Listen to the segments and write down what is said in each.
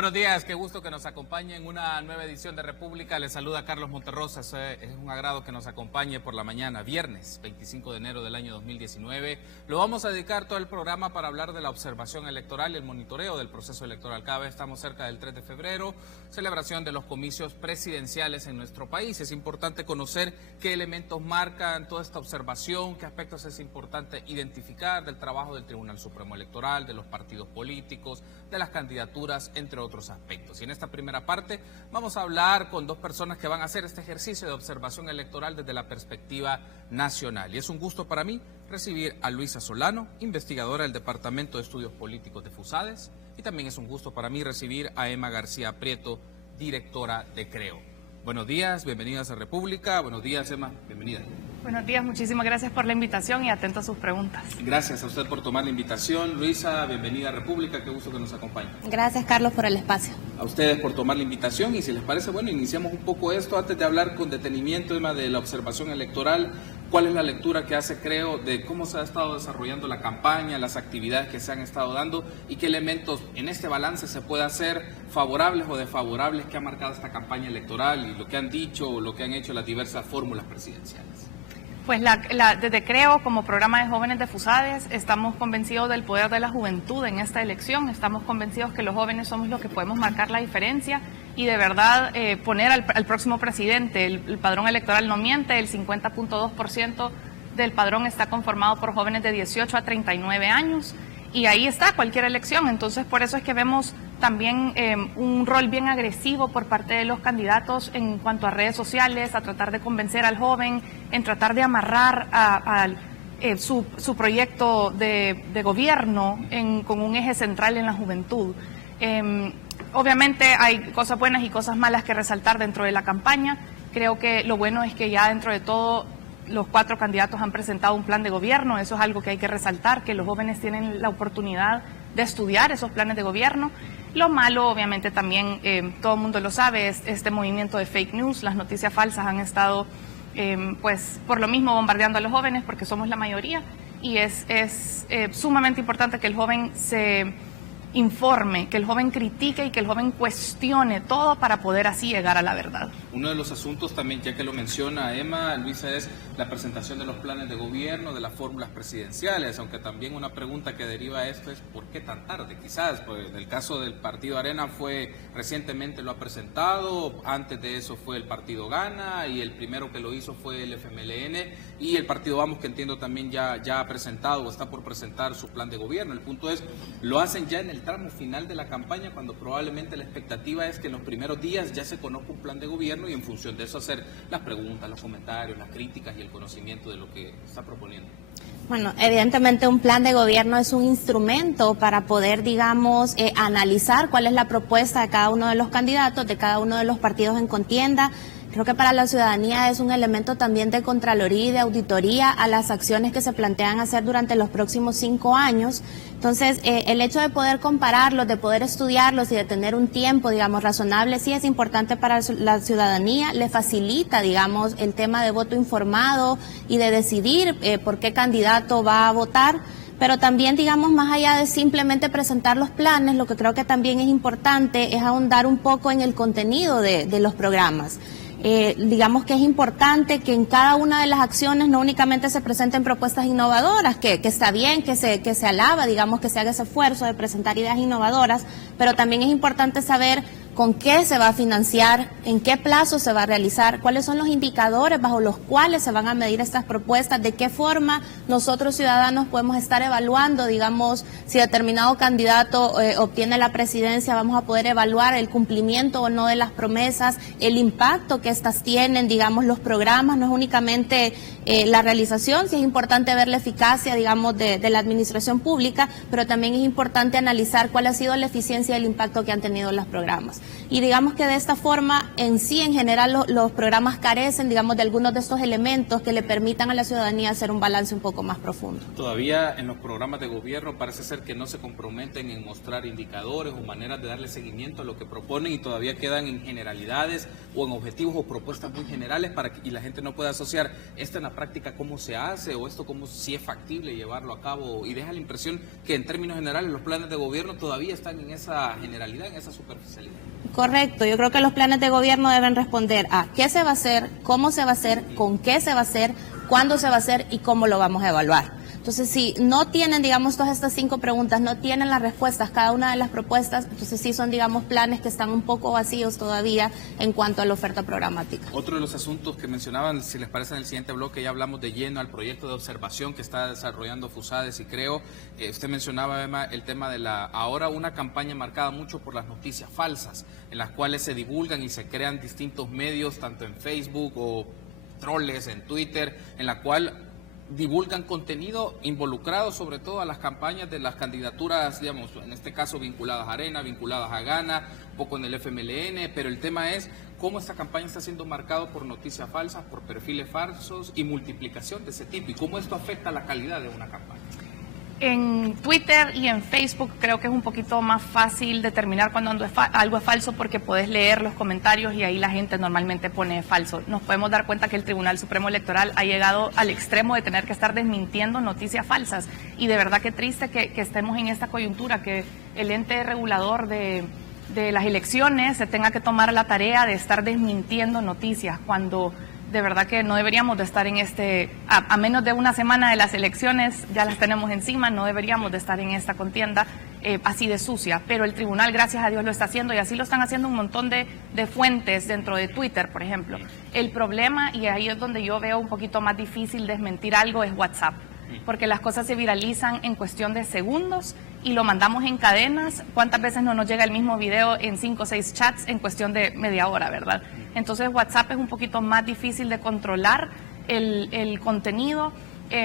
buenos días, qué gusto que nos acompañe en una nueva edición de República. Les saluda Carlos Monterrosa, es un agrado que nos acompañe por la mañana, viernes 25 de enero del año 2019. Lo vamos a dedicar todo el programa para hablar de la observación electoral y el monitoreo del proceso electoral. Cada vez estamos cerca del 3 de febrero, celebración de los comicios presidenciales en nuestro país. Es importante conocer qué elementos marcan toda esta observación, qué aspectos es importante identificar del trabajo del Tribunal Supremo Electoral, de los partidos políticos, de las candidaturas, entre otros aspectos. Y en esta primera parte vamos a hablar con dos personas que van a hacer este ejercicio de observación electoral desde la perspectiva nacional. Y es un gusto para mí recibir a Luisa Solano, investigadora del Departamento de Estudios Políticos de FUSADES, y también es un gusto para mí recibir a Emma García Prieto, directora de CREO. Buenos días, bienvenidas a República. Buenos días, Emma, bienvenida. Buenos días, muchísimas gracias por la invitación y atento a sus preguntas. Gracias a usted por tomar la invitación. Luisa, bienvenida a República, qué gusto que nos acompañe. Gracias, Carlos, por el espacio. A ustedes por tomar la invitación y si les parece, bueno, iniciamos un poco esto antes de hablar con detenimiento, Emma, de la observación electoral. ¿Cuál es la lectura que hace CREO de cómo se ha estado desarrollando la campaña, las actividades que se han estado dando y qué elementos en este balance se puede hacer favorables o desfavorables que ha marcado esta campaña electoral y lo que han dicho o lo que han hecho las diversas fórmulas presidenciales? Pues desde CREO, como programa de jóvenes de FUSADES, estamos convencidos del poder de la juventud en esta elección. Estamos convencidos que los jóvenes somos los que podemos marcar la diferencia y de verdad poner al próximo presidente. El padrón electoral no miente, el 50.2% del padrón está conformado por jóvenes de 18 a 39 años y ahí está cualquier elección. Entonces, por eso es que vemos también un rol bien agresivo por parte de los candidatos en cuanto a redes sociales, a tratar de convencer al joven, en tratar de amarrar su proyecto de gobierno con un eje central en la juventud. Obviamente hay cosas buenas y cosas malas que resaltar dentro de la campaña. Creo que lo bueno es que ya dentro de todo los 4 candidatos han presentado un plan de gobierno. Eso es algo que hay que resaltar, que los jóvenes tienen la oportunidad de estudiar esos planes de gobierno. Lo malo, obviamente, también, todo el mundo lo sabe, es este movimiento de fake news. Las noticias falsas han estado, pues, por lo mismo bombardeando a los jóvenes, porque somos la mayoría, y es sumamente importante que el joven se informe, que el joven critique y que el joven cuestione todo para poder así llegar a la verdad. Uno de los asuntos también, ya que lo menciona Emma, Luisa, es la presentación de los planes de gobierno, de las fórmulas presidenciales, aunque también una pregunta que deriva de esto es ¿por qué tan tarde? Quizás, pues, en el caso del Partido Arena recientemente lo ha presentado, antes de eso fue el Partido Gana y el primero que lo hizo fue el FMLN y el Partido Vamos, que entiendo también ya ha presentado o está por presentar su plan de gobierno. El punto es, lo hacen ya en el tramo final de la campaña cuando probablemente la expectativa es que en los primeros días ya se conozca un plan de gobierno y en función de eso hacer las preguntas, los comentarios, las críticas y el conocimiento de lo que está proponiendo. Bueno, evidentemente un plan de gobierno es un instrumento para poder, digamos, analizar cuál es la propuesta de cada uno de los candidatos, de cada uno de los partidos en contienda. Creo que para la ciudadanía es un elemento también de contraloría y de auditoría a las acciones que se plantean hacer durante los próximos 5 años. Entonces, el hecho de poder compararlos, de poder estudiarlos y de tener un tiempo, digamos, razonable, sí es importante para la ciudadanía, le facilita, digamos, el tema de voto informado y de decidir por qué candidato va a votar. Pero también, digamos, más allá de simplemente presentar los planes, lo que creo que también es importante es ahondar un poco en el contenido de los programas. Digamos que es importante que en cada una de las acciones no únicamente se presenten propuestas innovadoras, que está bien, que se alaba, digamos, que se haga ese esfuerzo de presentar ideas innovadoras, pero también es importante saber con qué se va a financiar, en qué plazo se va a realizar, cuáles son los indicadores bajo los cuales se van a medir estas propuestas, de qué forma nosotros ciudadanos podemos estar evaluando, digamos, si determinado candidato obtiene la presidencia, vamos a poder evaluar el cumplimiento o no de las promesas, el impacto que estas tienen, digamos, los programas, no es únicamente la realización, sí es importante ver la eficacia, digamos, de la administración pública, pero también es importante analizar cuál ha sido la eficiencia y el impacto que han tenido los programas. programas. Y digamos que de esta forma, en general, los programas carecen, digamos, de algunos de estos elementos que le permitan a la ciudadanía hacer un balance un poco más profundo. Todavía en los programas de gobierno parece ser que no se comprometen en mostrar indicadores o maneras de darle seguimiento a lo que proponen y todavía quedan en generalidades o en objetivos o propuestas muy generales y la gente no puede asociar esto en la práctica cómo se hace o esto cómo si es factible llevarlo a cabo, y deja la impresión que en términos generales los planes de gobierno todavía están en esa generalidad, en esa superficialidad. Correcto, yo creo que los planes de gobierno deben responder a qué se va a hacer, cómo se va a hacer, con qué se va a hacer, cuándo se va a hacer y cómo lo vamos a evaluar. Entonces, si no tienen, digamos, todas estas 5 preguntas, no tienen las respuestas, cada una de las propuestas, entonces sí son, digamos, planes que están un poco vacíos todavía en cuanto a la oferta programática. Otro de los asuntos que mencionaban, si les parece, en el siguiente bloque ya hablamos de lleno al proyecto de observación que está desarrollando FUSADES y Creo. Usted mencionaba, Emma, el tema de ahora una campaña marcada mucho por las noticias falsas, en las cuales se divulgan y se crean distintos medios, tanto en Facebook o troles, en Twitter, en la cual divulgan contenido involucrado sobre todo a las campañas de las candidaturas, digamos, en este caso vinculadas a Arena, vinculadas a Gana, un poco en el FMLN, pero el tema es cómo esta campaña está siendo marcada por noticias falsas, por perfiles falsos y multiplicación de ese tipo, y cómo esto afecta la calidad de una campaña. En Twitter y en Facebook creo que es un poquito más fácil determinar cuando algo es falso porque podés leer los comentarios y ahí la gente normalmente pone falso. Nos podemos dar cuenta que el Tribunal Supremo Electoral ha llegado al extremo de tener que estar desmintiendo noticias falsas, y de verdad que triste que estemos en esta coyuntura, que el ente regulador de las elecciones se tenga que tomar la tarea de estar desmintiendo noticias cuando de verdad que no deberíamos de estar en a menos de una semana de las elecciones, ya las tenemos encima, no deberíamos de estar en esta contienda así de sucia, pero el tribunal, gracias a Dios, lo está haciendo, y así lo están haciendo un montón de fuentes dentro de Twitter, por ejemplo. El problema, y ahí es donde yo veo un poquito más difícil desmentir algo, es WhatsApp, porque las cosas se viralizan en cuestión de segundos y lo mandamos en cadenas. ¿Cuántas veces no nos llega el mismo video en 5 o 6 chats en cuestión de media hora, verdad? Entonces WhatsApp es un poquito más difícil de controlar el contenido.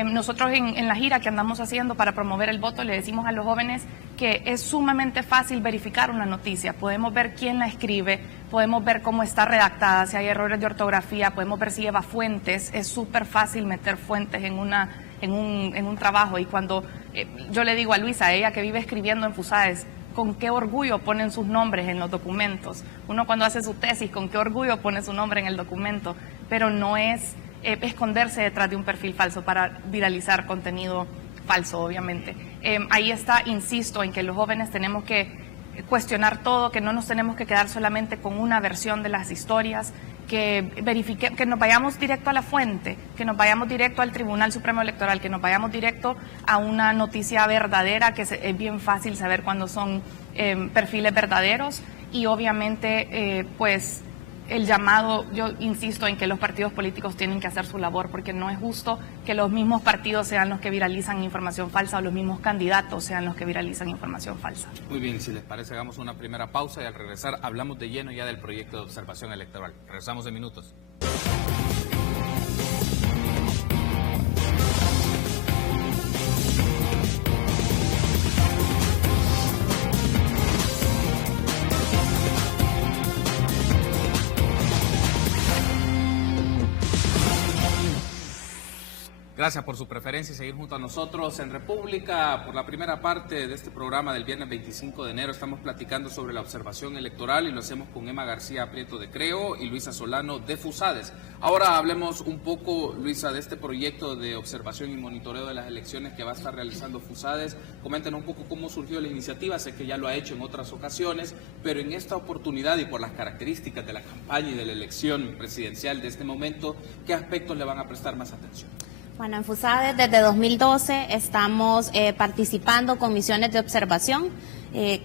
Nosotros en la gira que andamos haciendo para promover el voto le decimos a los jóvenes que es sumamente fácil verificar una noticia. Podemos ver quién la escribe, podemos ver cómo está redactada, si hay errores de ortografía, podemos ver si lleva fuentes. Es súper fácil meter fuentes en un trabajo, y cuando yo le digo a Luisa, ella que vive escribiendo en FUSADES, con qué orgullo ponen sus nombres en los documentos. Uno cuando hace su tesis, con qué orgullo pone su nombre en el documento, pero no es esconderse detrás de un perfil falso para viralizar contenido falso, obviamente. Ahí está, insisto, en que los jóvenes tenemos que cuestionar todo, que no nos tenemos que quedar solamente con una versión de las historias, que nos vayamos directo a la fuente, que nos vayamos directo al Tribunal Supremo Electoral, que nos vayamos directo a una noticia verdadera, que es bien fácil saber cuándo son perfiles verdaderos, y obviamente pues el llamado, yo insisto en que los partidos políticos tienen que hacer su labor, porque no es justo que los mismos partidos sean los que viralizan información falsa o los mismos candidatos sean los que viralizan información falsa. Muy bien, si les parece, hagamos una primera pausa y al regresar hablamos de lleno ya del proyecto de observación electoral. Regresamos en minutos. Gracias por su preferencia y seguir junto a nosotros en República. Por la primera parte de este programa del viernes 25 de enero estamos platicando sobre la observación electoral y lo hacemos con Emma García Prieto de Creo y Luisa Solano de FUSADES. Ahora hablemos un poco, Luisa, de este proyecto de observación y monitoreo de las elecciones que va a estar realizando FUSADES. Coméntenos un poco cómo surgió la iniciativa. Sé que ya lo ha hecho en otras ocasiones, pero en esta oportunidad y por las características de la campaña y de la elección presidencial de este momento, ¿qué aspectos le van a prestar más atención? Bueno, en FUSADES desde 2012 estamos participando con misiones de observación.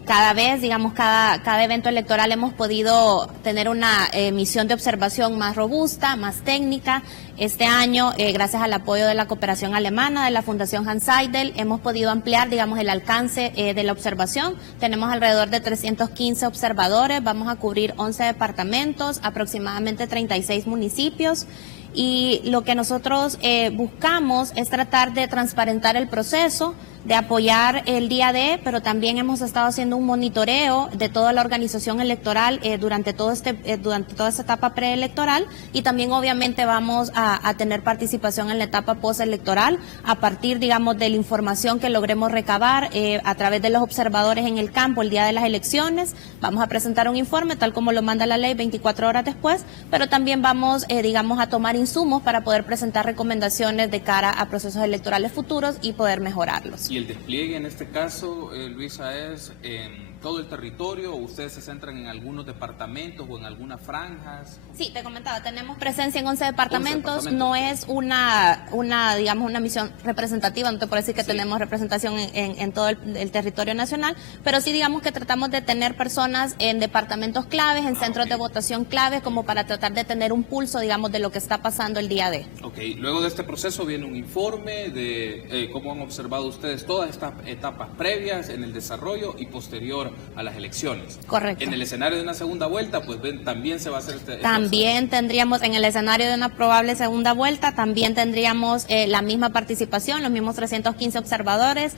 Cada vez, digamos, cada evento electoral hemos podido tener una misión de observación más robusta, más técnica. Este año, gracias al apoyo de la cooperación alemana, de la Fundación Hans Seidel, hemos podido ampliar, digamos, el alcance de la observación. Tenemos alrededor de 315 observadores, vamos a cubrir 11 departamentos, aproximadamente 36 municipios. Y lo que nosotros buscamos es tratar de transparentar el proceso, de apoyar el día D, pero también hemos estado haciendo un monitoreo de toda la organización electoral durante toda esta etapa preelectoral, y también obviamente vamos a tener participación en la etapa postelectoral a partir, digamos, de la información que logremos recabar a través de los observadores en el campo el día de las elecciones. Vamos a presentar un informe tal como lo manda la ley 24 horas después, pero también vamos, digamos, a tomar insumos para poder presentar recomendaciones de cara a procesos electorales futuros y poder mejorarlos. ¿Y el despliegue en este caso, Luisa, es en todo el territorio o ustedes se centran en algunos departamentos o en algunas franjas? Sí, te comentaba, tenemos presencia en 11 departamentos, no es digamos, una misión representativa, no te puedo decir que tenemos representación en todo el territorio nacional, pero sí digamos que tratamos de tener personas en departamentos claves, en centros de votación claves, como para tratar de tener un pulso, digamos, de lo que está pasando el día de. Ok, luego de este proceso viene un informe de cómo han observado ustedes todas estas etapas previas en el desarrollo y posterior a las elecciones. Correcto. En el escenario de una segunda vuelta, pues también se va a hacer También tendríamos, en el escenario de una probable segunda vuelta, también tendríamos la misma participación, los mismos 315 observadores.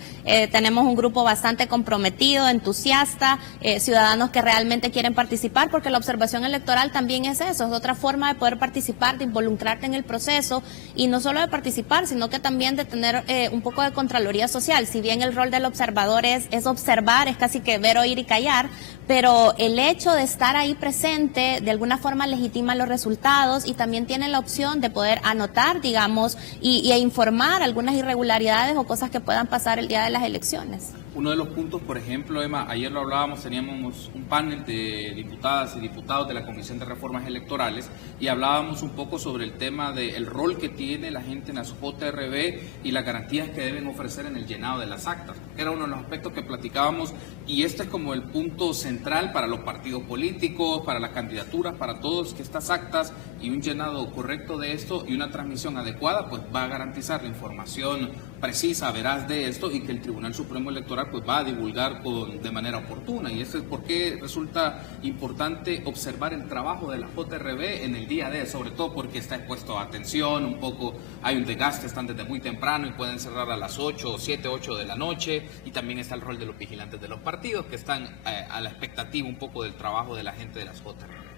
Tenemos un grupo bastante comprometido, entusiasta, ciudadanos que realmente quieren participar, porque la observación electoral también es eso, es otra forma de poder participar, de involucrarte en el proceso, y no solo de participar, sino que también de tener un poco de contraloría social. Si bien el rol del observador es observar, es casi que ver, oír y callar, pero el hecho de estar ahí presente de alguna forma legitima los resultados, y también tiene la opción de poder anotar, digamos, y informar algunas irregularidades o cosas que puedan pasar el día de las elecciones. Uno de los puntos, por ejemplo, Emma, ayer lo hablábamos, teníamos un panel de diputadas y diputados de la Comisión de Reformas Electorales y hablábamos un poco sobre el tema del rol que tiene la gente en las JRB y las garantías que deben ofrecer en el llenado de las actas. Era uno de los aspectos que platicábamos, y este es como el punto central para los partidos políticos, para las candidaturas, para todos, que estas actas y un llenado correcto de esto y una transmisión adecuada pues va a garantizar la información precisa, veraz de esto, y que el Tribunal Supremo Electoral pues va a divulgar de manera oportuna. Y eso es por qué resulta importante observar el trabajo de la JRB en el día D, sobre todo porque está expuesto a atención, un poco hay un desgaste, están desde muy temprano y pueden cerrar a las 8, 7, 8 de la noche, y también está el rol de los vigilantes de los partidos que están a la expectativa un poco del trabajo de la gente de las JRB.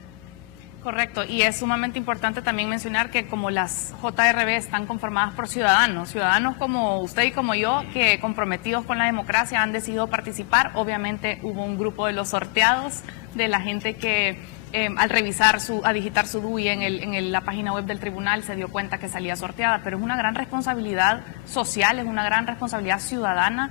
Correcto, y es sumamente importante también mencionar que como las JRB están conformadas por ciudadanos como usted y como yo, que comprometidos con la democracia han decidido participar. Obviamente hubo un grupo de los sorteados, de la gente que al revisar a digitar su DUI en la página web del tribunal se dio cuenta que salía sorteada, pero es una gran responsabilidad social, es una gran responsabilidad ciudadana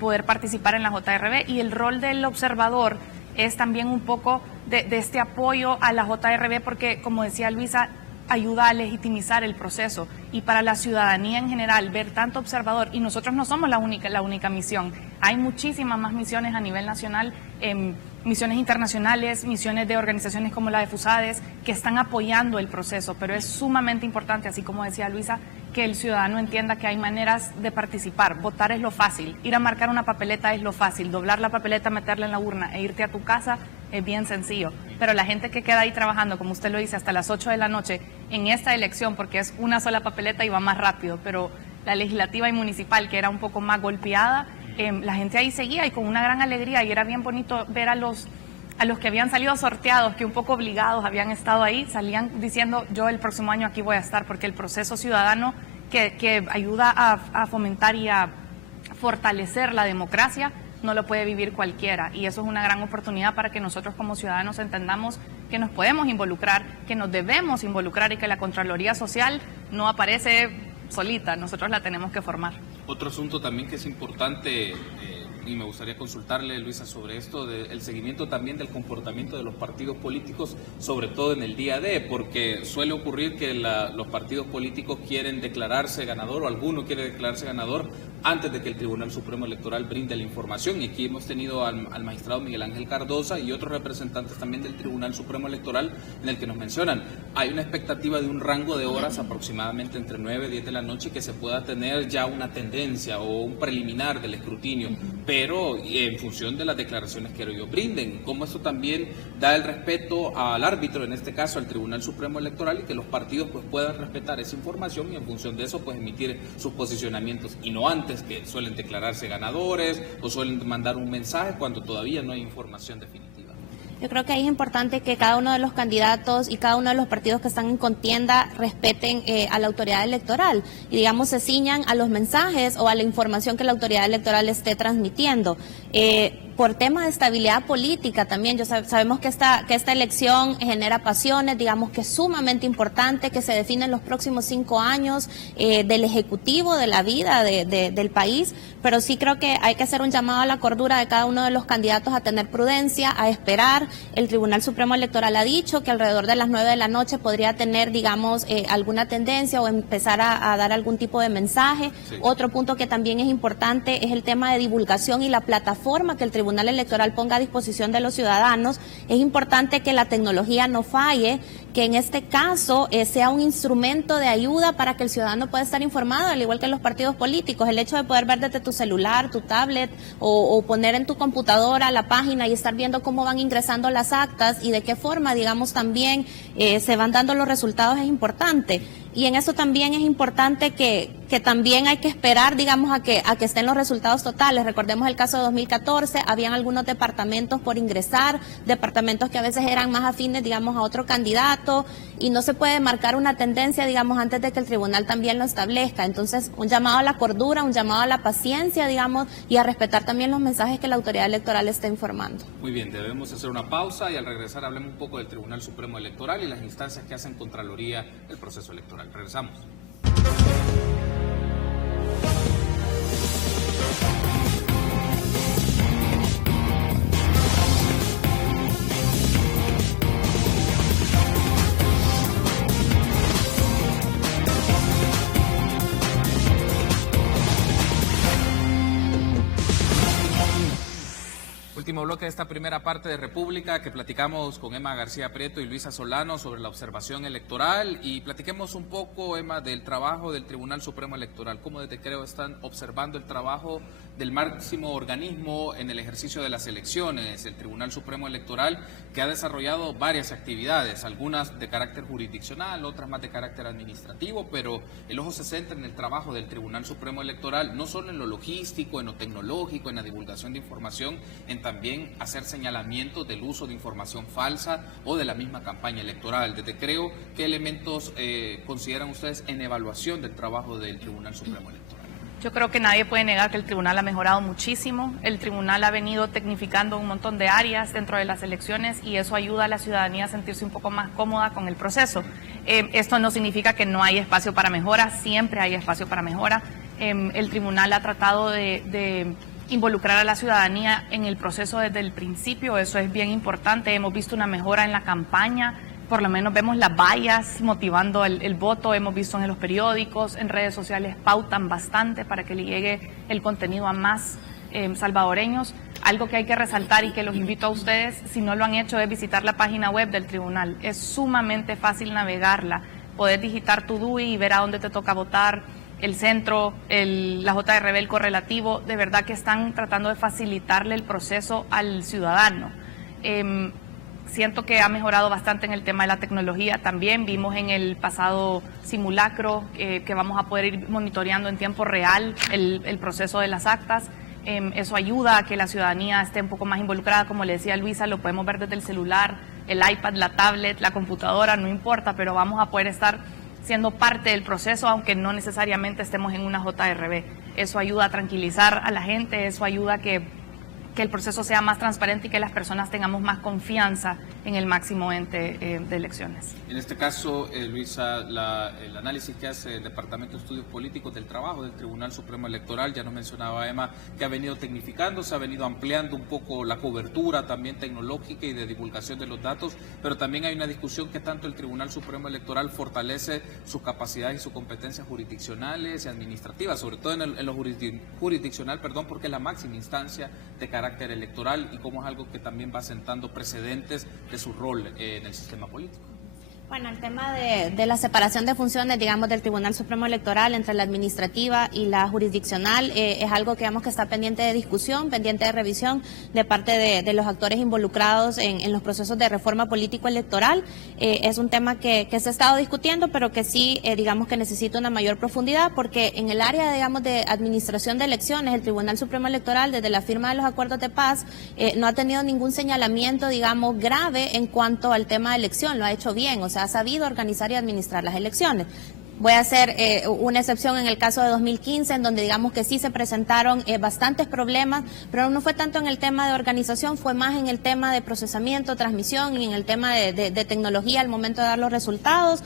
poder participar en la JRB, y el rol del observador es también un poco de este apoyo a la JRB, porque, como decía Luisa, ayuda a legitimizar el proceso, y para la ciudadanía en general ver tanto observador, y nosotros no somos la única misión, hay muchísimas más misiones a nivel nacional, misiones internacionales, misiones de organizaciones como la de FUSADES, que están apoyando el proceso, pero es sumamente importante, así como decía Luisa, que el ciudadano entienda que hay maneras de participar. Votar es lo fácil, ir a marcar una papeleta es lo fácil, doblar la papeleta, meterla en la urna e irte a tu casa es bien sencillo, pero la gente que queda ahí trabajando, como usted lo dice, hasta las 8 de la noche en esta elección, porque es una sola papeleta y va más rápido, pero la legislativa y municipal, que era un poco más golpeada, la gente ahí seguía y con una gran alegría, y era bien bonito ver a los que habían salido sorteados, que un poco obligados habían estado ahí, salían diciendo: yo el próximo año aquí voy a estar, porque el proceso ciudadano que ayuda a fomentar y a fortalecer la democracia no lo puede vivir cualquiera, y eso es una gran oportunidad para que nosotros como ciudadanos entendamos que nos podemos involucrar, que nos debemos involucrar, y que la Contraloría Social no aparece solita, nosotros la tenemos que formar. Otro asunto también que es importante, y me gustaría consultarle, Luisa, sobre esto, el seguimiento también del comportamiento de los partidos políticos, sobre todo en el día D, porque suele ocurrir que los partidos políticos quieren declararse ganador, o alguno quiere declararse ganador antes de que el Tribunal Supremo Electoral brinde la información, y aquí hemos tenido al magistrado Miguel Ángel Cardosa y otros representantes también del Tribunal Supremo Electoral, en el que nos mencionan, hay una expectativa de un rango de horas aproximadamente entre 9 y 10 de la noche, que se pueda tener ya una tendencia o un preliminar del escrutinio, pero en función de las declaraciones que ellos brinden, como eso también da el respeto al árbitro, en este caso al Tribunal Supremo Electoral, y que los partidos pues puedan respetar esa información y en función de eso pues emitir sus posicionamientos, y no antes, que suelen declararse ganadores o suelen mandar un mensaje cuando todavía no hay información definitiva. Yo creo que ahí es importante que cada uno de los candidatos y cada uno de los partidos que están en contienda respeten a la autoridad electoral y, digamos, se ciñan a los mensajes o a la información que la autoridad electoral esté transmitiendo. Por tema de estabilidad política también, sabemos que esta elección genera pasiones, digamos que es sumamente importante que se definen los próximos 5 años del Ejecutivo, de la vida del país, pero sí creo que hay que hacer un llamado a la cordura de cada uno de los candidatos a tener prudencia, a esperar. El Tribunal Supremo Electoral ha dicho que alrededor de las 9 de la noche podría tener, digamos, alguna tendencia o empezar a dar algún tipo de mensaje. Sí. Otro punto que también es importante es el tema de divulgación y la plataforma que el Tribunal Electoral ponga a disposición de los ciudadanos. Es importante que la tecnología no falle, que en este caso sea un instrumento de ayuda para que el ciudadano pueda estar informado, al igual que los partidos políticos. El hecho de poder ver desde tu celular, tu tablet o poner en tu computadora la página y estar viendo cómo van ingresando las actas y de qué forma, digamos, también se van dando los resultados es importante. Y en eso también es importante que también hay que esperar, digamos, a que estén los resultados totales. Recordemos el caso de 2014, habían algunos departamentos por ingresar, departamentos que a veces eran más afines, digamos, a otro candidato, y no se puede marcar una tendencia, digamos, antes de que el tribunal también lo establezca. Entonces, un llamado a la cordura, un llamado a la paciencia, digamos, y a respetar también los mensajes que la autoridad electoral está informando. Muy bien, debemos hacer una pausa y al regresar hablemos un poco del Tribunal Supremo Electoral y las instancias que hacen Contraloría el proceso electoral. Regresamos. Último bloque de esta primera parte de República, que platicamos con Emma García Prieto y Luisa Solano sobre la observación electoral, y platiquemos un poco, Emma, del trabajo del Tribunal Supremo Electoral. ¿Cómo desde Creo están observando el trabajo del máximo organismo en el ejercicio de las elecciones, el Tribunal Supremo Electoral, que ha desarrollado varias actividades, algunas de carácter jurisdiccional, otras más de carácter administrativo, pero el ojo se centra en el trabajo del Tribunal Supremo Electoral, no solo en lo logístico, en lo tecnológico, en la divulgación de información, en también hacer señalamientos del uso de información falsa o de la misma campaña electoral. Desde Creo, ¿qué elementos consideran ustedes en evaluación del trabajo del Tribunal Supremo Electoral? Yo creo que nadie puede negar que el tribunal ha mejorado muchísimo. El tribunal ha venido tecnificando un montón de áreas dentro de las elecciones y eso ayuda a la ciudadanía a sentirse un poco más cómoda con el proceso. Esto no significa que no hay espacio para mejora, siempre hay espacio para mejora. El tribunal ha tratado de involucrar a la ciudadanía en el proceso desde el principio, eso es bien importante. Hemos visto una mejora en la campaña, por lo menos vemos las vallas motivando el voto, hemos visto en los periódicos, en redes sociales pautan bastante para que le llegue el contenido a más salvadoreños. Algo que hay que resaltar y que los invito a ustedes, si no lo han hecho, es visitar la página web del tribunal. Es sumamente fácil navegarla, poder digitar tu DUI y ver a dónde te toca votar, el centro, la JRB, el correlativo. De verdad que están tratando de facilitarle el proceso al ciudadano. Siento que ha mejorado bastante en el tema de la tecnología también. Vimos en el pasado simulacro que vamos a poder ir monitoreando en tiempo real el proceso de las actas. Eso ayuda a que la ciudadanía esté un poco más involucrada. Como le decía Luisa, lo podemos ver desde el celular, el iPad, la tablet, la computadora, no importa, pero vamos a poder estar siendo parte del proceso, aunque no necesariamente estemos en una JRB. Eso ayuda a tranquilizar a la gente, eso ayuda a que el proceso sea más transparente y que las personas tengamos más confianza en el máximo ente de elecciones. En este caso, Luisa, el análisis que hace el Departamento de Estudios Políticos del trabajo del Tribunal Supremo Electoral, ya nos mencionaba Emma, que ha venido tecnificando, se ha venido ampliando un poco la cobertura también tecnológica y de divulgación de los datos, pero también hay una discusión que tanto el Tribunal Supremo Electoral fortalece sus capacidades y sus competencias jurisdiccionales y administrativas, sobre todo en lo jurisdiccional, porque es la máxima instancia de carácter electoral y cómo es algo que también va sentando precedentes de su rol en el sistema político. Bueno, el tema de la separación de funciones, digamos, del Tribunal Supremo Electoral entre la administrativa y la jurisdiccional es algo que digamos que está pendiente de discusión, pendiente de revisión de parte de los actores involucrados en los procesos de reforma político-electoral. Es un tema que se ha estado discutiendo, pero que sí, digamos, que necesita una mayor profundidad, porque en el área, digamos, de administración de elecciones, el Tribunal Supremo Electoral, desde la firma de los acuerdos de paz, no ha tenido ningún señalamiento, digamos, grave en cuanto al tema de elección, lo ha hecho bien, o sea, ha sabido organizar y administrar las elecciones. Voy a hacer una excepción en el caso de 2015, en donde digamos que sí se presentaron bastantes problemas, pero no fue tanto en el tema de organización, fue más en el tema de procesamiento, transmisión y en el tema de tecnología al momento de dar los resultados.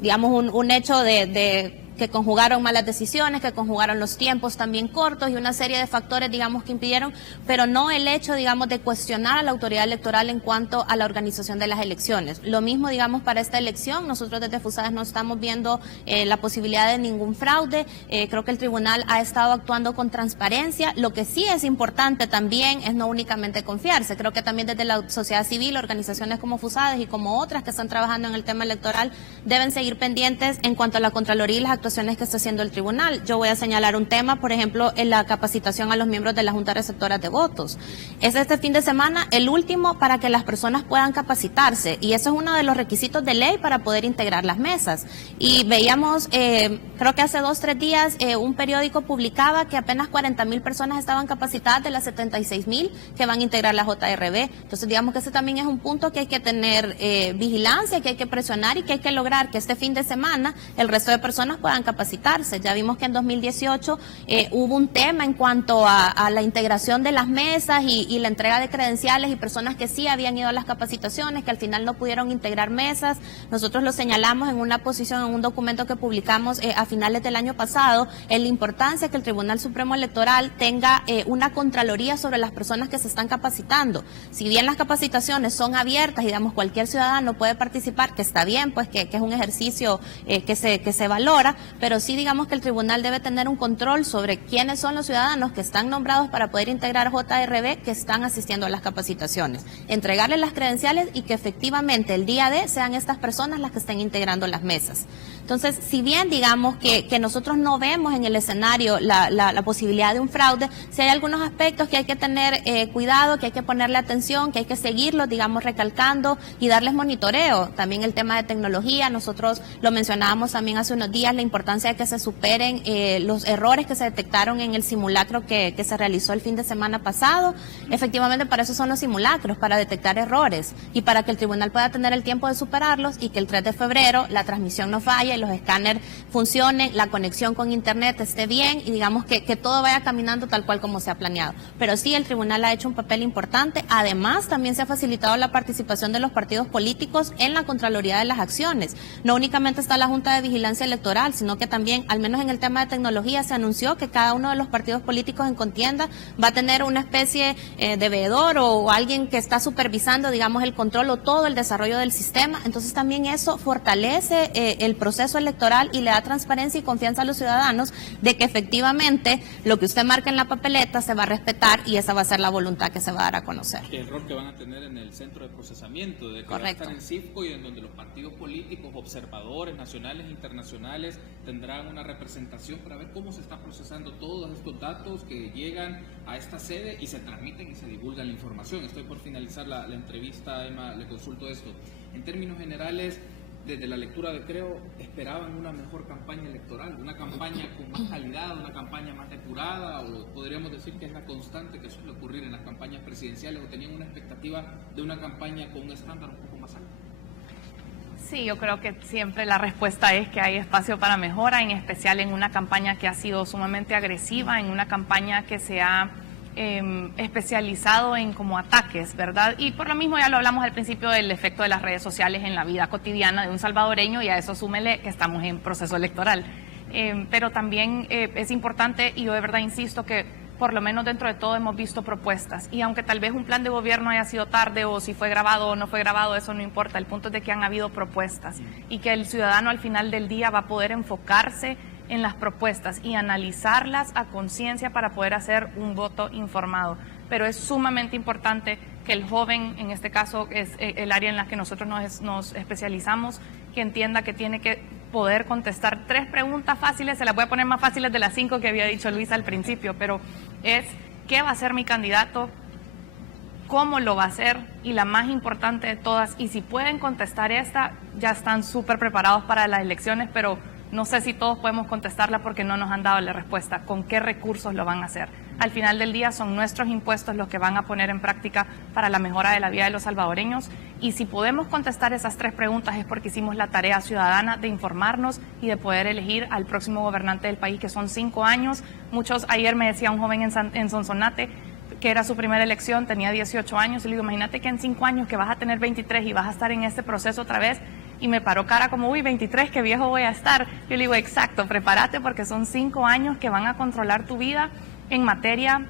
Digamos, un hecho de que conjugaron malas decisiones, que conjugaron los tiempos también cortos y una serie de factores, digamos, que impidieron, pero no el hecho, digamos, de cuestionar a la autoridad electoral en cuanto a la organización de las elecciones. Lo mismo, digamos, para esta elección, nosotros desde FUSADES no estamos viendo la posibilidad de ningún fraude. Creo que el tribunal ha estado actuando con transparencia. Lo que sí es importante también es no únicamente confiarse. Creo que también desde la sociedad civil, organizaciones como FUSADES y como otras que están trabajando en el tema electoral, deben seguir pendientes en cuanto a la Contraloría y las actuaciones que está haciendo el tribunal. Yo voy a señalar un tema, por ejemplo, en la capacitación a los miembros de la Junta Receptora de Votos. Es este fin de semana el último para que las personas puedan capacitarse, y eso es uno de los requisitos de ley para poder integrar las mesas. Y veíamos, creo que hace 2 o 3 días, un periódico publicaba que apenas 40,000 personas estaban capacitadas de las 76,000 que van a integrar la JRB. Entonces, digamos que ese también es un punto que hay que tener vigilancia, que hay que presionar y que hay que lograr que este fin de semana el resto de personas puedan capacitarse. Ya vimos que en 2018 hubo un tema en cuanto a la integración de las mesas y la entrega de credenciales y personas que sí habían ido a las capacitaciones, que al final no pudieron integrar mesas. Nosotros lo señalamos en una posición, en un documento que publicamos a finales del año pasado, en la importancia que el Tribunal Supremo Electoral tenga una contraloría sobre las personas que se están capacitando. Si bien las capacitaciones son abiertas y digamos cualquier ciudadano puede participar, que está bien, pues que es un ejercicio que se valora, pero sí digamos que el tribunal debe tener un control sobre quiénes son los ciudadanos que están nombrados para poder integrar JRB, que están asistiendo a las capacitaciones, entregarles las credenciales y que efectivamente el día de sean estas personas las que estén integrando las mesas. Entonces, si bien digamos que nosotros no vemos en el escenario la posibilidad de un fraude, si hay algunos aspectos que hay que tener cuidado, que hay que ponerle atención, que hay que seguirlos, digamos, recalcando y darles monitoreo. También el tema de tecnología, nosotros lo mencionábamos también hace unos días, la importancia de que se superen los errores que se detectaron en el simulacro que se realizó el fin de semana pasado. Efectivamente, para eso son los simulacros, para detectar errores y para que el tribunal pueda tener el tiempo de superarlos y que el 3 de febrero la transmisión no falle, los escáneres funcionen, la conexión con internet esté bien y digamos que todo vaya caminando tal cual como se ha planeado. Pero sí, el tribunal ha hecho un papel importante. Además, también se ha facilitado la participación de los partidos políticos en la Contraloría de las acciones. No únicamente está la Junta de Vigilancia Electoral, sino que también, al menos en el tema de tecnología, se anunció que cada uno de los partidos políticos en contienda va a tener una especie de veedor o alguien que está supervisando, digamos, el control o todo el desarrollo del sistema. Entonces también eso fortalece el proceso electoral y le da transparencia y confianza a los ciudadanos de que efectivamente lo que usted marca en la papeleta se va a respetar y esa va a ser la voluntad que se va a dar a conocer. El rol que van a tener en el centro de procesamiento, de que Correcto. va a estar en CIFCO y en donde los partidos políticos, observadores nacionales e internacionales tendrán una representación para ver cómo se está procesando todos estos datos que llegan a esta sede y se transmiten y se divulgan la información. Estoy por finalizar la entrevista, Emma, le consulto esto. En términos generales, desde la lectura de Creo, esperaban una mejor campaña electoral, una campaña con más calidad, una campaña más depurada, o podríamos decir que es la constante que suele ocurrir en las campañas presidenciales, o tenían una expectativa de una campaña con un estándar un poco más alto. Sí, yo creo que siempre la respuesta es que hay espacio para mejora, en especial en una campaña que ha sido sumamente agresiva, en una campaña que se ha especializado en como ataques, ¿verdad? Y por lo mismo ya lo hablamos al principio del efecto de las redes sociales en la vida cotidiana de un salvadoreño, y a eso súmele que estamos en proceso electoral. Pero también es importante, y yo de verdad insisto que por lo menos dentro de todo hemos visto propuestas, y aunque tal vez un plan de gobierno haya sido tarde o si fue grabado o no fue grabado, eso no importa, el punto es de que han habido propuestas y que el ciudadano al final del día va a poder enfocarse en las propuestas y analizarlas a conciencia para poder hacer un voto informado. Pero es sumamente importante que el joven, en este caso es el área en la que nosotros nos especializamos, que entienda que tiene que poder contestar 3 preguntas fáciles. Se las voy a poner más fáciles de las 5 que había dicho Luisa al principio, pero es: ¿qué va a hacer mi candidato? ¿Cómo lo va a hacer? Y la más importante de todas, y si pueden contestar esta, ya están súper preparados para las elecciones, pero no sé si todos podemos contestarla porque no nos han dado la respuesta. ¿Con qué recursos lo van a hacer? Al final del día son nuestros impuestos los que van a poner en práctica para la mejora de la vida de los salvadoreños, y si podemos contestar esas 3 preguntas es porque hicimos la tarea ciudadana de informarnos y de poder elegir al próximo gobernante del país, que son 5 años. Ayer me decía un joven en Sonsonate que era su primera elección, tenía 18 años, y le digo, imagínate que en 5 años que vas a tener 23 y vas a estar en este proceso otra vez, y me paró cara como, uy, 23, qué viejo voy a estar. Yo le digo, exacto, prepárate porque son 5 años que van a controlar tu vida en materia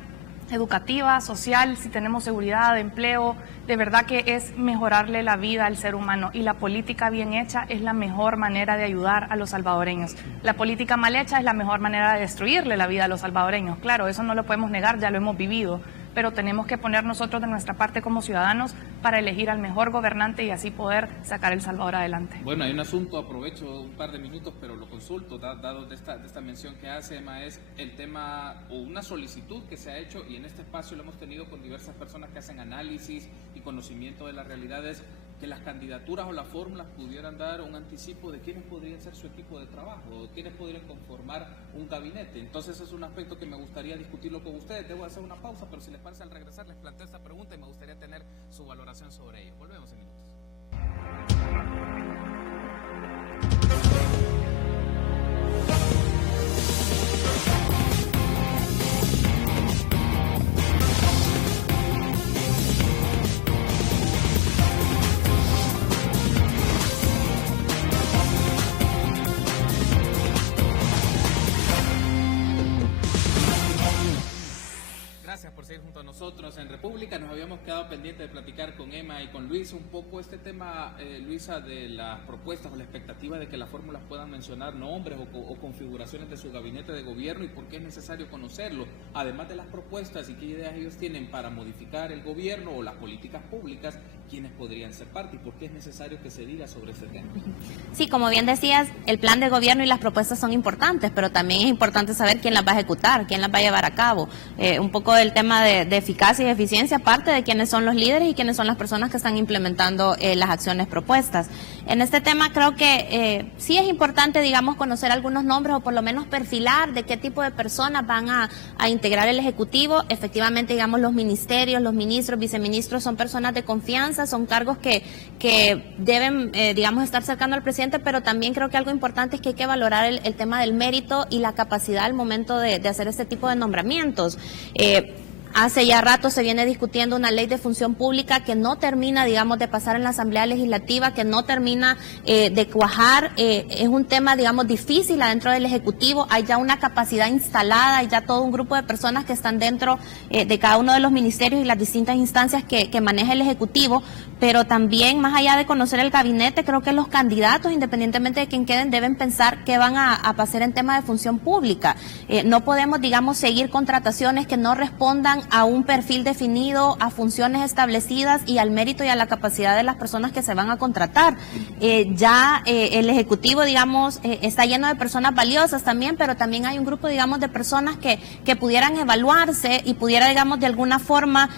educativa, social, si tenemos seguridad, de empleo. De verdad que es mejorarle la vida al ser humano, y la política bien hecha es la mejor manera de ayudar a los salvadoreños. La política mal hecha es la mejor manera de destruirle la vida a los salvadoreños. Claro, eso no lo podemos negar, ya lo hemos vivido, pero tenemos que poner nosotros de nuestra parte como ciudadanos para elegir al mejor gobernante y así poder sacar El Salvador adelante. Bueno, hay un asunto, aprovecho un par de minutos, pero lo consulto, dado de esta mención que hace, Emma, es el tema o una solicitud que se ha hecho, y en este espacio lo hemos tenido con diversas personas que hacen análisis y conocimiento de las realidades, que las candidaturas o las fórmulas pudieran dar un anticipo de quiénes podrían ser su equipo de trabajo, o quiénes podrían conformar un gabinete. Entonces es un aspecto que me gustaría discutirlo con ustedes. Debo hacer una pausa, pero si les parece, al regresar les planteo esta pregunta y me gustaría tener su valoración sobre ello. Volvemos en minutos. Gracias por seguir junto a nosotros en República. Nos habíamos quedado pendientes de platicar con Emma y con Luisa un poco este tema, Luisa, de las propuestas o la expectativa de que las fórmulas puedan mencionar nombres o configuraciones de su gabinete de gobierno, y por qué es necesario conocerlo, además de las propuestas y qué ideas ellos tienen para modificar el gobierno o las políticas públicas, quiénes podrían ser parte y por qué es necesario que se diga sobre ese tema. Sí, como bien decías, el plan de gobierno y las propuestas son importantes, pero también es importante saber quién las va a ejecutar, quién las va a llevar a cabo. Un poco del tema de eficacia y eficiencia, parte de quiénes son los líderes y quiénes son las personas que están implementando las acciones propuestas. En este tema creo que sí es importante, digamos, conocer algunos nombres o por lo menos perfilar de qué tipo de personas van a integrar el Ejecutivo. Efectivamente, digamos, los ministerios, los ministros, viceministros son personas de confianza, son cargos que deben, digamos, estar cercanos al presidente, pero también creo que algo importante es que hay que valorar el tema del mérito y la capacidad al momento de hacer este tipo de nombramientos. Hace ya rato se viene discutiendo una ley de función pública que no termina, digamos, de pasar en la Asamblea Legislativa, que no termina de cuajar. Es un tema, digamos, difícil adentro del Ejecutivo. Hay ya una capacidad instalada, hay ya todo un grupo de personas que están dentro de cada uno de los ministerios y las distintas instancias que maneja el Ejecutivo, pero también, más allá de conocer el gabinete, creo que los candidatos, independientemente de quién queden, deben pensar qué van a pasar en tema de función pública. No podemos, digamos, seguir contrataciones que no respondan a un perfil definido, a funciones establecidas y al mérito y a la capacidad de las personas que se van a contratar. Ya el Ejecutivo, digamos, está lleno de personas valiosas también, pero también hay un grupo, digamos, de personas que pudieran evaluarse y pudiera, digamos, de alguna forma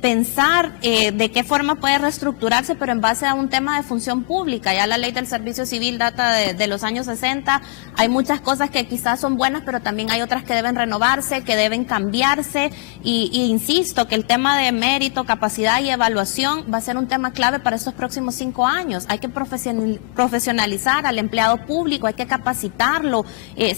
pensar de qué forma puede reestructurarse, pero en base a un tema de función pública. Ya la ley del servicio civil data de los años 60, hay muchas cosas que quizás son buenas, pero también hay otras que deben renovarse, que deben cambiarse. Y insisto que el tema de mérito, capacidad y evaluación va a ser un tema clave para estos próximos 5 años. Hay que profesionalizar al empleado público, hay que capacitarlo.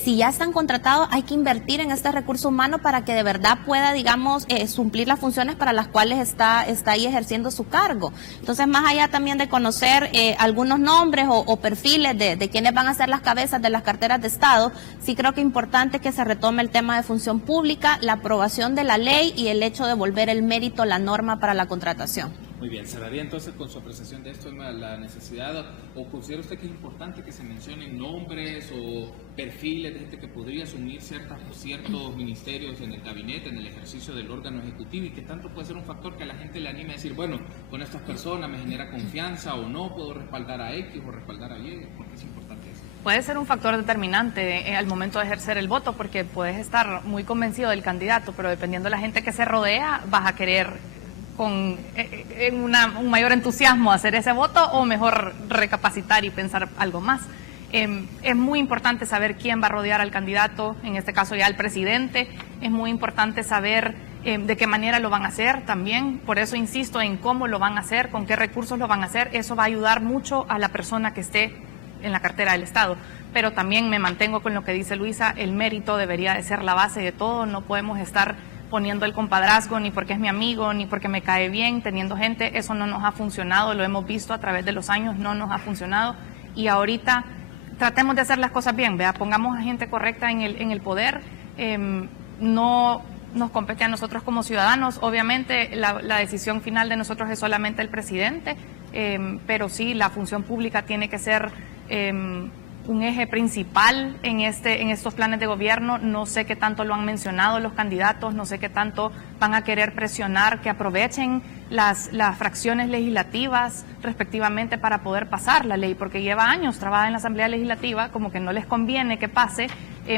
Si ya están contratados, hay que invertir en este recurso humano para que de verdad pueda, digamos, suplir las funciones para las cuales está ahí ejerciendo su cargo. Entonces, más allá también de conocer algunos nombres o perfiles de quienes van a ser las cabezas de las carteras de Estado, sí creo que es importante que se retome el tema de función pública, la aprobación de la ley y el hecho de volver el mérito la norma para la contratación. Muy bien, cerraría entonces con su apreciación de esto, Emma, la necesidad, o considera usted que es importante que se mencionen nombres o perfiles de gente que podría asumir ciertos ministerios en el gabinete, en el ejercicio del órgano ejecutivo, y que tanto puede ser un factor que a la gente le anime a decir, bueno, con estas personas me genera confianza o no, puedo respaldar a X o respaldar a Y? ¿Por qué es importante eso? Puede ser un factor determinante al momento de ejercer el voto, porque puedes estar muy convencido del candidato, pero dependiendo de la gente que se rodea, vas a querer con un mayor entusiasmo hacer ese voto o mejor recapacitar y pensar algo más. Es muy importante saber quién va a rodear al candidato, en este caso ya al presidente. Es muy importante saber de qué manera lo van a hacer también. Por eso insisto en cómo lo van a hacer, con qué recursos lo van a hacer. Eso va a ayudar mucho a la persona que esté en la cartera del Estado. Pero también me mantengo con lo que dice Luisa, el mérito debería de ser la base de todo. No podemos estar poniendo el compadrazgo ni porque es mi amigo, ni porque me cae bien, teniendo gente. Eso no nos ha funcionado, lo hemos visto a través de los años, no nos ha funcionado. Y ahorita tratemos de hacer las cosas bien, ¿vea? Pongamos a gente correcta en el poder. No nos compete a nosotros como ciudadanos. Obviamente la decisión final de nosotros es solamente el presidente, pero sí, la función pública tiene que ser un eje principal en estos planes de gobierno. No sé qué tanto lo han mencionado los candidatos, no sé qué tanto van a querer presionar que aprovechen las fracciones legislativas respectivamente para poder pasar la ley, porque lleva años trabada en la Asamblea Legislativa, como que no les conviene que pase,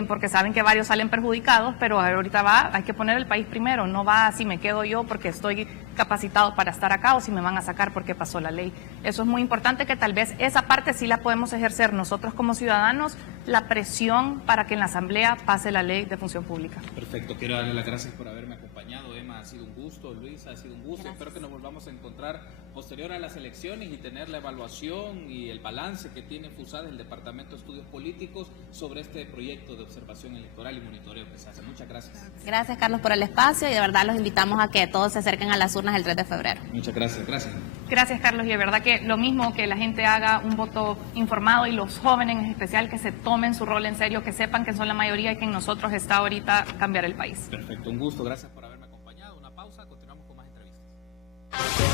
porque saben que varios salen perjudicados, pero ahorita hay que poner el país primero, no va si me quedo yo porque estoy capacitado para estar acá o si me van a sacar porque pasó la ley. Eso es muy importante, que tal vez esa parte sí la podemos ejercer nosotros como ciudadanos, la presión para que en la Asamblea pase la ley de función pública. Perfecto, quiero darle las gracias por haberme acompañado, Emma, ha sido un gusto, Luisa, ha sido un gusto. Gracias. Espero que nos volvamos a encontrar posterior a las elecciones y tener la evaluación y el balance que tiene FUSADES, el Departamento de Estudios Políticos, sobre este proyecto de observación electoral y monitoreo que se hace. Muchas gracias. Gracias, Carlos, por el espacio, y de verdad los invitamos a que todos se acerquen a las urnas el 3 de febrero. Muchas gracias, gracias. Gracias, Carlos, y de verdad que lo mismo, que la gente haga un voto informado, y los jóvenes en especial que se tomen su rol en serio, que sepan que son la mayoría y que en nosotros está ahorita cambiar el país. Perfecto, un gusto, gracias por haberme acompañado. Una pausa, continuamos con más entrevistas.